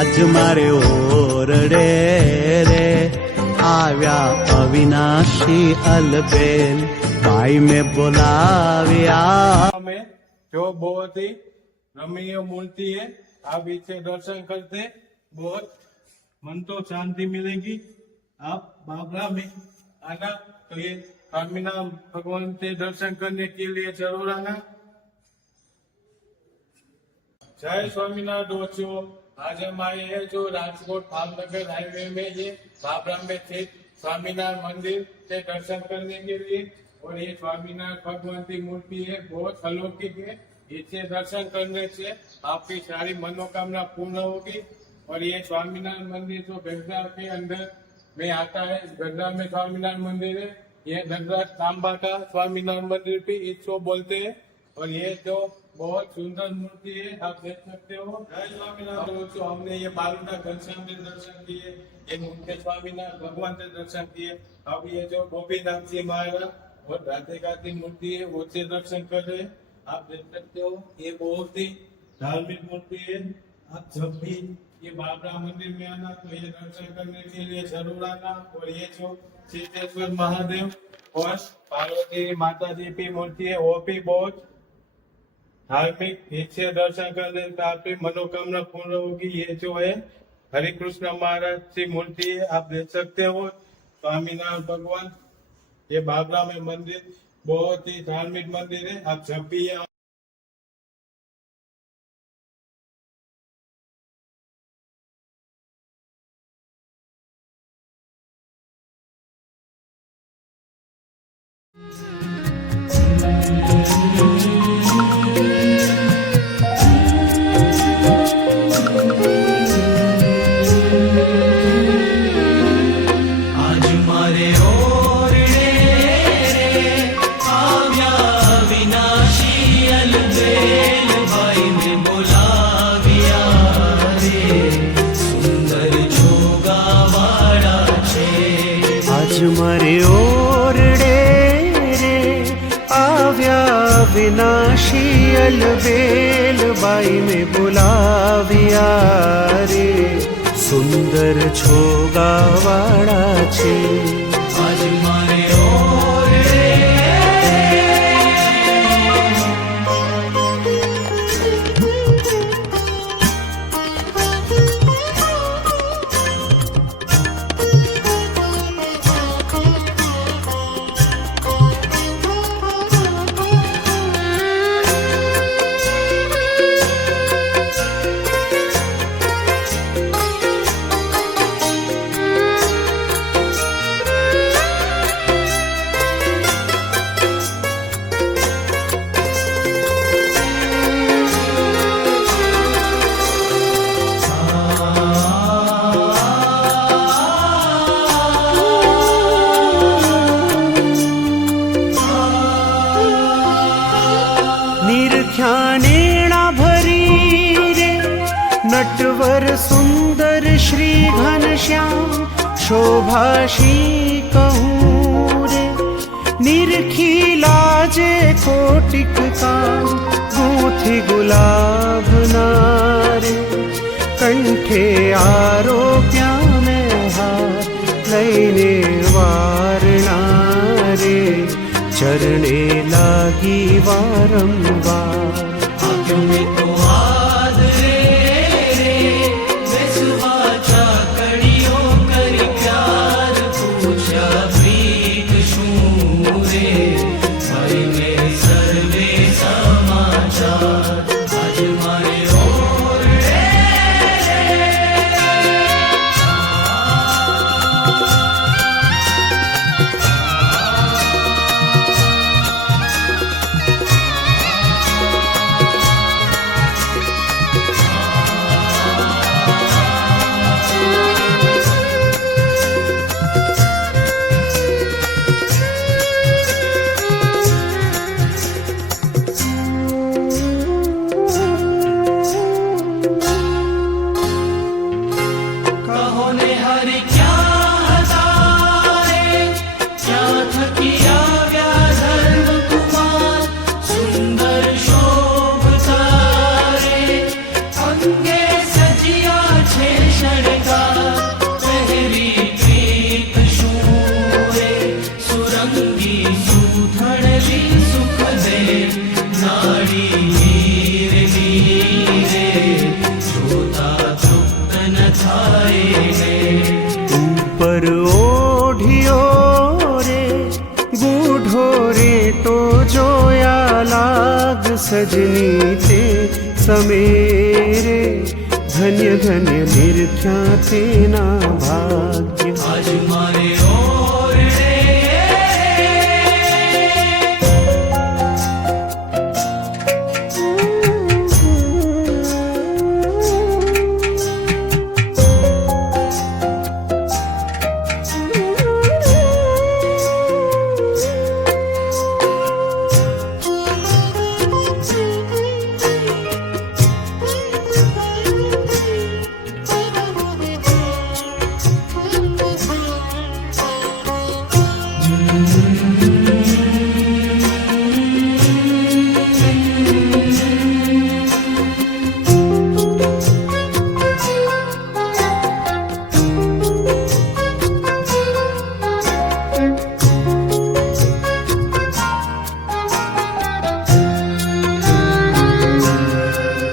આજ મારે ઓરડે રે આવ્યા અવિનાશી અલબેલ ભાઈ મેં બોલાવ્યા में जो बहुत ही रमणीय मूर्ति है, आप इसे दर्शन करते बहुत मन तो शांति मिलेगी। आप बाबरा में आना तो ये स्वामीनारायण भगवान से दर्शन करने के लिए जरूर आना। जय स्वामीनारायण दोस्तों, आज हम आए हैं जो राजकोट भावनगर हाईवे में ये बाबरा में स्थित स्वामीनारायण मंदिर से दर्शन करने के लिए। और ये स्वामीनारायण भगवान की मूर्ति है, बहुत अलौकिक है। इसे दर्शन करने से आपकी सारी मनोकामना पूर्ण होगी। और ये स्वामीनारायण मंदिर जो गंगा के अंदर में आता है, गंगा में स्वामीनारायण मंदिर है। ये गंगा तांबा का स्वामीनारायण मंदिर भी इसको बोलते हैं। और ये जो बहुत सुंदर मूर्ति है, आप देख सकते हो। जय स्वामीनारायण दोस्तों, हमने ये बालूदा घनश्याम के दर्शन किए, ये मुख्य स्वामीनारायण भगवान के दर्शन किए। अब ये जो गोपीनाथ जी महाराज और राधिका की मूर्ति है वो से दर्शन कर रहे हैं। आप देख सकते हो, ये बहुत ही धार्मिक मूर्ति है। आप जब भी ये बाबरा मंदिर में आना तो ये दर्शन करने के लिए जरूर आना। और ये जो सिद्धेश्वर महादेव और पार्वती माता जी की मूर्ति है वो भी बहुत धार्मिक, इससे दर्शन करने से आपकी मनोकामना पूर्ण होगी। ये जो है हरे कृष्ण महाराज की मूर्ति है, आप देख सकते हो। स्वामीनारायण भगवान, ये बाबरा में मंदिर बहुत ही धार्मिक मंदिर है। आप जब भी यहाँ મારે ઓરડે રે આવ્યા વિનાશી અલબેલ બાઈ મેં બોલાવ્યા રે સુંદર છોગાવાળા છે આજ મારે नटवर सुंदर श्री घनश्याम शोभाशी कहूँ रे निरखी लाजे कोटिक काम गूंथी गुलाब नारे कंठे आरोग्या में हार लैने वारणारे चरणे लागी वारंवार રજની તે સમેરે ધન્ય ધન્ય નિરખ્યા તેના ભાગ્ય આજ મારે ઓરડે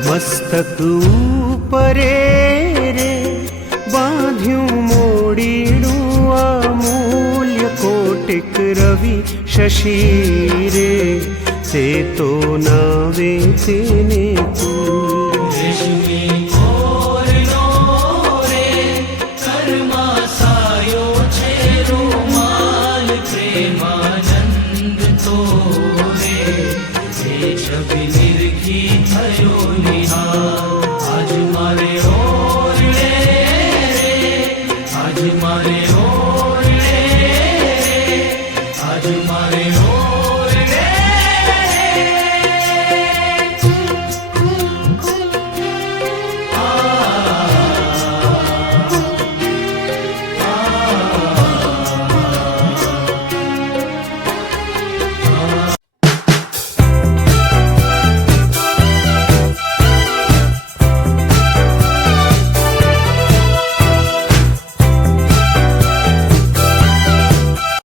મસ્તક ઉપરે રે બાંધ્યું મોડીડું અમૂલ્ય કોટિક રવિ શશી રે તે તો નાવે તેને તું રેશમી ઓરનો રે કર્મા સાયો છે રૂમાલ પ્રેમાનંદ તો રે એ છબી નિરખી થયો નિહાલ આજ મારે